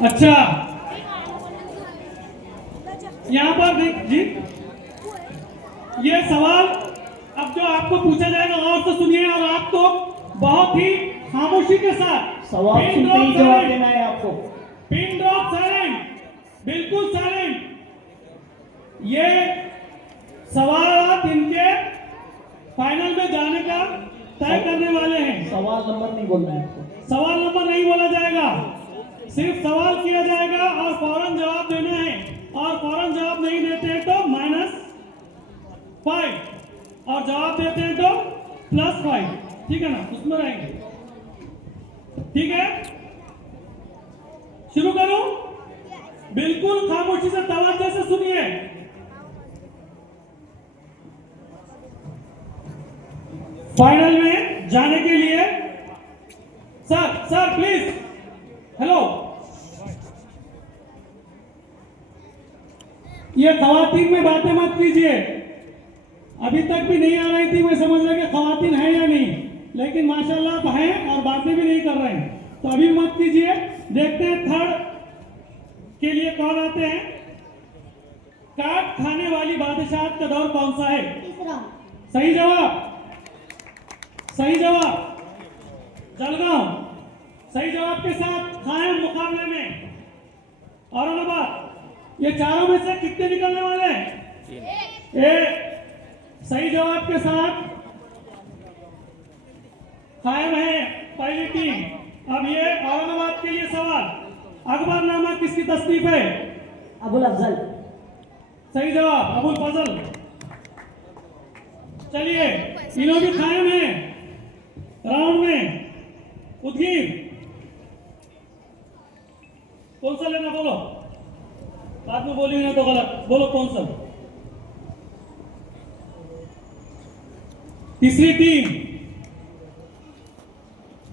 अच्छा, यहाँ पर जी ये सवाल अब जो आपको पूछा जाएगा और तो सुनिए, और आपको बहुत ही खामोशी के साथ सवाल सुनते ही जवाब देना है आपको। पिन ड्रॉप साइलेंट, बिल्कुल साइलेंट। ये सवाल इनके फाइनल में जाने का तय करने वाले हैं। सवाल नंबर नहीं बोलना है आपको। सवाल नंबर नहीं बोला जाएगा, सिर्फ सवाल किया जाएगा और फौरन जवाब देना है, और फौरन जवाब नहीं देते हैं तो -5, और जवाब देते हैं तो +5। ठीक है ना, उसमें रहेंगे। ठीक है, शुरू करूं? बिल्कुल खामोशी से तवज्जो से सुनिए। फाइनल में जाने के लिए सर प्लीज, हेलो, ये खवातीन में बातें मत कीजिए। अभी तक भी नहीं आ रही थी, मैं समझ रहा कि खवातीन है या नहीं, लेकिन माशाल्लाह आप हैं और बातें भी नहीं कर रहे हैं, तो अभी मत कीजिए। देखते हैं थर्ड के लिए कौन आते हैं। काट खाने वाली बादशाहत का दौर कौन सा है? तीसरा। सही जवाब, सही जवाब। जलगांव सही जवाब के साथ कायम मुकाबले में औरंगाबाद। ये चारों में से कितने निकलने वाले हैं? एक। सही जवाब के साथ कायम है पहली टीम। अब ये औरंगाबाद के लिए सवाल, अकबरनामा किसकी तस्नीफ है? अबुल अफजल। सही जवाब, अबुल फजल। चलिए, तीनों भी कायम है राउंड में। उदगीर कौन सा लेना, बोलो, बाद में बोलिए ना तो गलत, बोलो कौन सा। तीसरी टीम,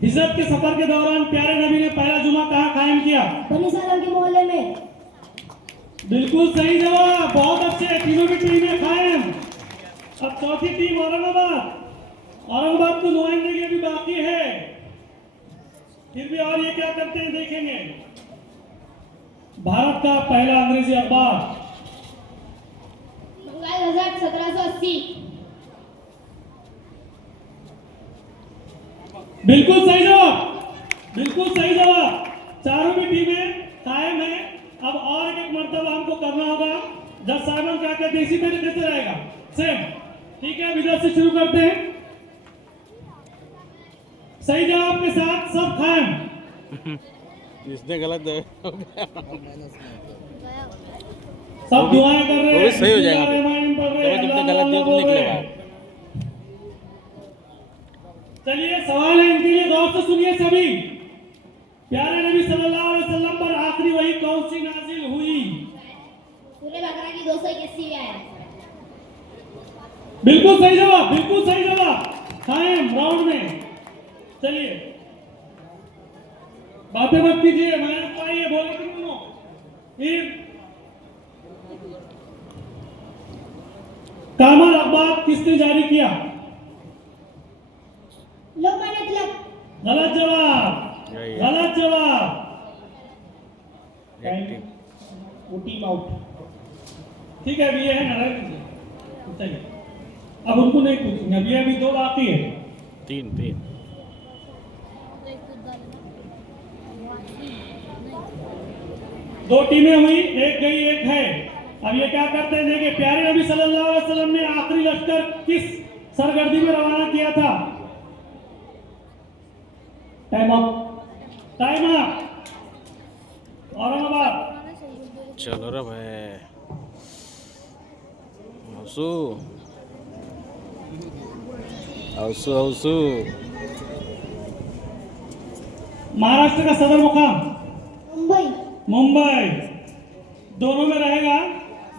हिजरत के सफर के दौरान प्यारे नबी ने पहला जुमा कहाँ कायम किया? बनी सालम के मोहल्ले में। बिल्कुल सही जवाब, बहुत अच्छे, तीनों की टीमें कायम। अब चौथी टीम औरंगाबाद। औरंगाबाद को नुमाइंदगी अभी बाकी है, फिर भी और ये क्या करते हैं देखेंगे। भारत का पहला अंग्रेजी अखबार? बंगाल गजट 1780। बिल्कुल सही जवाब, बिल्कुल सही जवाब। चारों भी टीमें कायम है। अब और एक मर्तबा हमको करना होगा, जज साहब क्या कहते हैं इसी तरीके से रहेगा, सेम। ठीक है, इधर से शुरू करते हैं। सही जवाब के साथ सब कायम। इसने गलत दे सब दुआएं कर रहे हैं, सही हो जाएगा। तुमने गलत दिया, तुमने निकलेगा। चलिए, सवाल है इनके लिए, गौर से सुनिए सभी। प्यारे नबी सल्लल्लाहु अलैहि वसल्लम पर आखिरी वही कौन सी नाजिल हुई? सूरह बकरा की 281वीं आयत। बिल्कुल सही जवाब, बिल्कुल सही जवाब। कायम राउंड में। चलिए, बातें मत कीजिए, मेहनत पाइए, बोले कि दोनों। कामल अखबार किसने जारी किया? लोकमान्य तिलक। गलत जवाब, गलत जवाब। वो टीम आउट। ठीक है, अभी ये है ना, चलिए अब उनको नहीं पूछेंगे, अभी अभी दो बाकी है। तीन। दो टीमें हुई, एक गई एक है। अब ये क्या करते हैं देखिए, प्यारे नबी सल्लल्लाहु अलैहि वसल्लम ने आखिरी लश्कर किस सरगर्दी में रवाना किया था? Time up. Time up. Aurangabad. चलो रे भाई, औसू औसू औसू। महाराष्ट्र का सदर मुकाम? मुंबई। मुंबई। दोनों में रहेगा,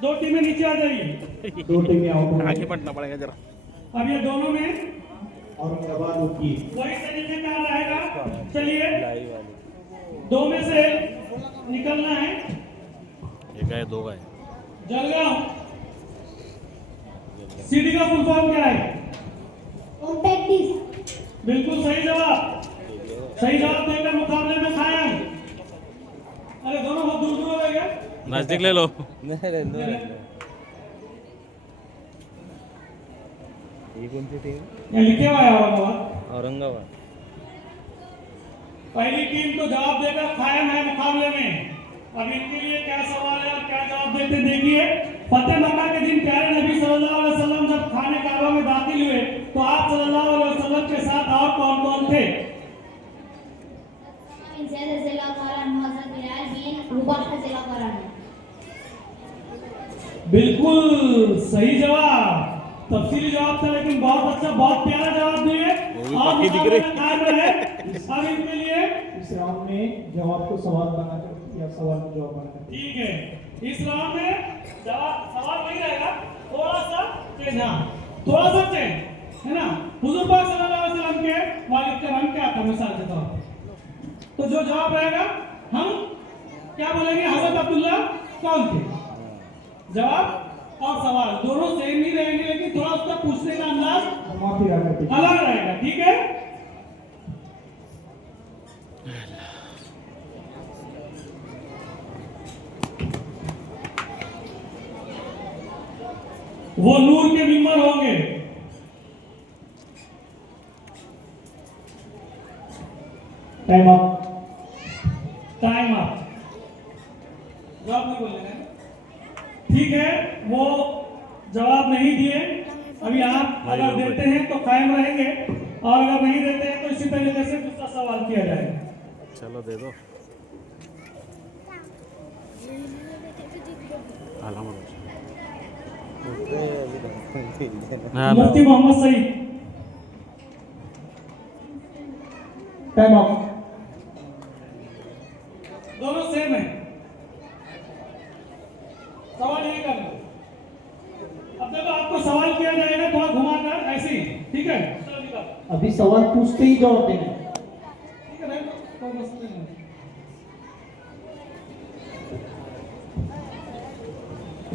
दो टीमें नीचे आ जाइए। दो टीमें आउट। आगे बढ़ना पड़ेगा जरा। अब ये दोनों में औरंगाबाद उदगीर। वही तरीके का रहेगा। चलिए, दो में से निकलना है। एक है, दो है। जलगांव सिटी का फुल फॉर्म क्या है? Compact disc. बिल्कुल सही जवाब, सही जवाब देकर मुकाबले में कायम। अरे नजदीक ले लो ही कोणती टीम ये लिखे हुआ है औरंगाबाद। औरंगाबाद पहली टीम तो जवाब देकर कायम है मुकाबले में। अब इनके लिए क्या सवाल है और क्या जवाब देते देखिए। फतेह मक्का के दिन प्यारे नबी सल्लल्लाहु अलैहि वसल्लम जब खाने काबा में दाखिल हुए तो आप सल्लल्लाहु अलैहि वसल्लम के साथ और कौन कौन थे? bin Zaid radhiyallahu ta'ala anhu, Hazrat Bilal bin Rabah radhiyallahu ta'ala anhu। बिल्कुल सही जवाब, तफसीली जवाब था लेकिन बहुत अच्छा, बहुत प्यारा जवाब दिए। वो भी और पक्की दिख रही। मुकाबले में कायम रहे। अब इनके लिए इस राउंड में जवाब को सवाल बनाकर या सवाल को जवाब बनाकर ठीक है, इस राउंड में जवाब सवाल वही रहेगा, थोड़ा सा चेंज, हाँ थोड़ा सा चेंज है ना। हुजूर पाक सल्लल्लाहु अलैहि वसल्लम के वालिद का नाम क्या था मिसाल के तौर पर, तो जो जवाब रहेगा हम क्या बोलेंगे, हजरत अब्दुल्ला कौन थे। जवाब और सवाल दोनों सेम ही रहेंगे लेकिन थोड़ा उसका पूछने का अंदाज माफी रखा अलग रहेगा, ठीक है। वो नूर के मिंबर होंगे। टाइम अप टाइम अप, जवाब नहीं बोलेंगे, ठीक है। वो जवाब नहीं दिए। अभी आप अगर देते हैं तो कायम रहेंगे और अगर नहीं देते हैं तो इसी तरीके से दूसरा सवाल किया जाएगा। चलो दे दो हाँ लो। मुफ्ती मोहम्मद सईद। टाइम अप दोनों सेम है, सवाल यही कर लो। अब देखो आपको सवाल किया जाएगा थोड़ा घुमाकर ऐसे ही, ठीक है। चलो निकालो। अभी सवाल पूछते ही जवाब देना है। ठीक है, रहने दो, कोई मसला नहीं है।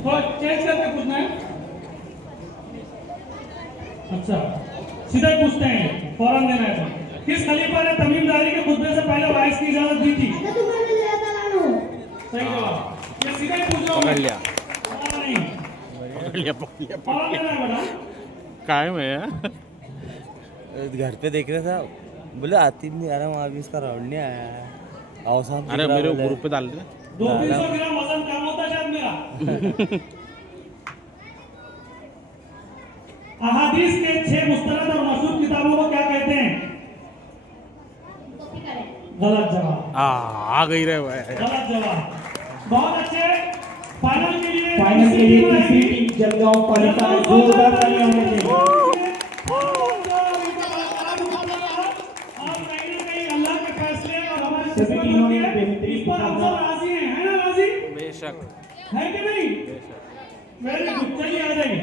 थोड़ा चेंज करके पूछना है। अच्छा, सीधा ही पूछते हैं, फौरन देना है तो। किस खलीफा ने तमीमदारी के खुतबे से पहले वाइस की इजाजत दी थी? Hazrat Umar radhiyallahu ta'ala anhu। सही जवाब, ये सीधा ही पूछ रहा हूं पकड़ मैं। लिया नहीं, पकड़ लिया फौरन देना है बेटा। कायम है हाँ? घर पे देख रहे था बोले आतिफ नहीं आ रहा वहाँ भी इसका राउंड नहीं आया आओ साहब अरे मेरे ग्रुप पे डाल दे 200-300 ग्राम वजन कम होता शायद मेरा। अहादीस के 6 मुस्तनद और मशहूर किताबों को क्या कहते हैं? कॉपी करें। गलत जवाब, आ गई रे भाई गलत जवाब। बहुत अच्छे। फाइनल के लिए फाइनल के लिए तीसरी टीम जलगांव पालिका जोरदार तालियां होनी चाहिए। और कहीं ना कहीं अल्लाह के फैसले और हमारी सभी किस्मत टीमों होती ने है, बेहतरीन इस पर हम सब मुकाबला- राजी हैं, है ना राजी? बेशक है कि नहीं? वेरी गुड, चलिए आ जाइए।